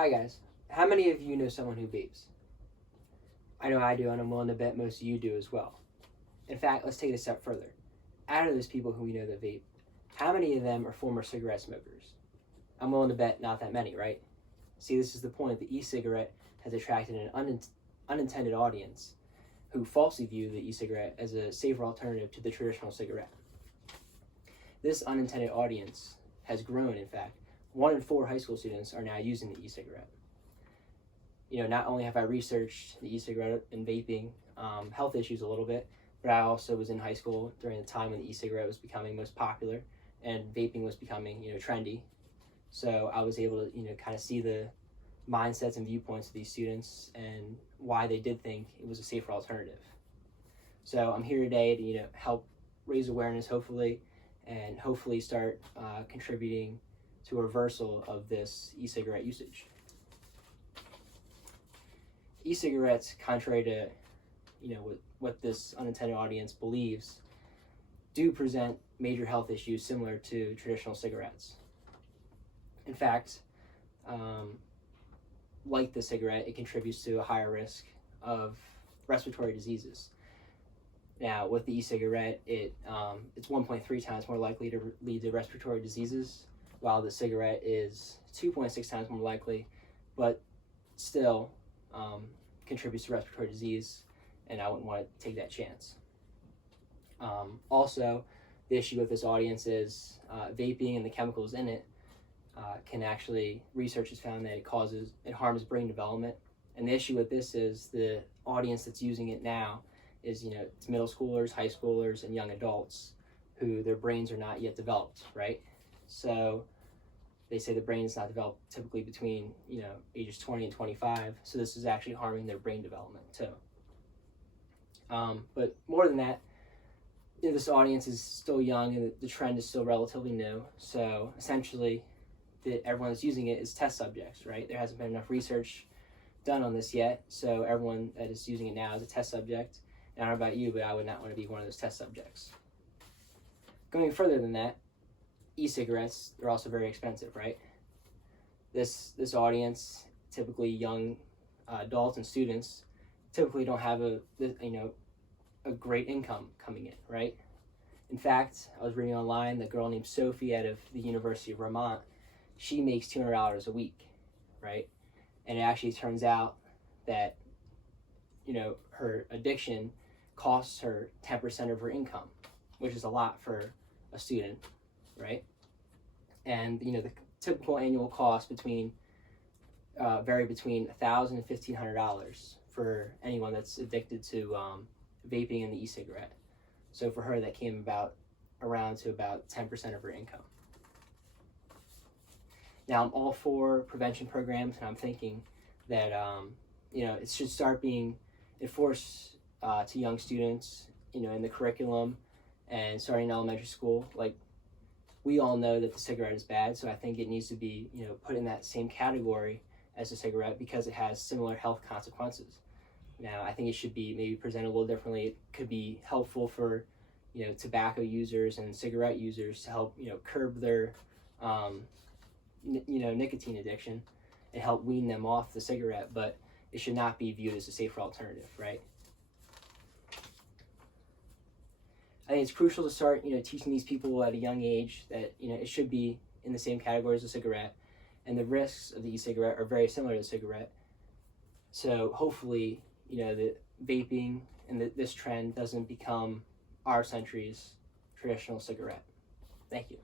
Hi guys, how many of you know someone who vapes? I know I do, and I'm willing to bet most of you do as well. In fact, let's take it a step further. Out of those people who we know that vape, how many of them are former cigarette smokers? I'm willing to bet not that many, right? See, this is the point. The e-cigarette has attracted an unintended audience who falsely view the e-cigarette as a safer alternative to the traditional cigarette. This unintended audience has grown, in fact. 1 in 4 high school students are now using the e-cigarette. Not only have I researched the e-cigarette and vaping health issues a little bit, but I also was in high school during the time when the e-cigarette was becoming most popular and vaping was becoming, trendy. So I was able to, kind of see the mindsets and viewpoints of these students and why they did think it was a safer alternative. So I'm here today to, help raise awareness, hopefully, and hopefully start contributing to a reversal of this e-cigarette usage. E-cigarettes, contrary to what this unintended audience believes, do present major health issues similar to traditional cigarettes. In fact, like the cigarette, it contributes to a higher risk of respiratory diseases. Now, with the e-cigarette, it's 1.3 times more likely to lead to respiratory diseases, while the cigarette is 2.6 times more likely, but still contributes to respiratory disease, and I wouldn't want to take that chance. Also, the issue with this audience is vaping and the chemicals in it can actually, research has found that it harms brain development. And the issue with this is the audience that's using it now is, it's middle schoolers, high schoolers, and young adults who their brains are not yet developed, right? So they say the brain is not developed typically between, ages 20 and 25. So this is actually harming their brain development too. But more than that, this audience is still young and the trend is still relatively new. So essentially, everyone that's using it is test subjects, right? There hasn't been enough research done on this yet. So everyone that is using it now is a test subject. And I don't know about you, but I would not want to be one of those test subjects. Going further than that, e-cigarettes are also very expensive, right? This audience, typically young adults and students, typically don't have a great income coming in, right? In fact, I was reading online, the girl named Sophie out of the University of Vermont, she makes $200 a week, right? And it actually turns out that, her addiction costs her 10% of her income, which is a lot for a student, right? And, the typical annual cost vary between $1,000 and $1,500 for anyone that's addicted to vaping and the e-cigarette. So for her, that came around to about 10% of her income. Now, I'm all for prevention programs, and I'm thinking that it should start being enforced to young students, in the curriculum and starting in elementary school. Like, we all know that the cigarette is bad, so I think it needs to be, put in that same category as a cigarette because it has similar health consequences. Now, I think it should be maybe presented a little differently. It could be helpful for, tobacco users and cigarette users to help, curb their, nicotine addiction and help wean them off the cigarette, but it should not be viewed as a safer alternative, right? I think it's crucial to start, teaching these people at a young age that, it should be in the same category as a cigarette, and the risks of the e-cigarette are very similar to the cigarette. So hopefully, the vaping and this trend doesn't become our century's traditional cigarette. Thank you.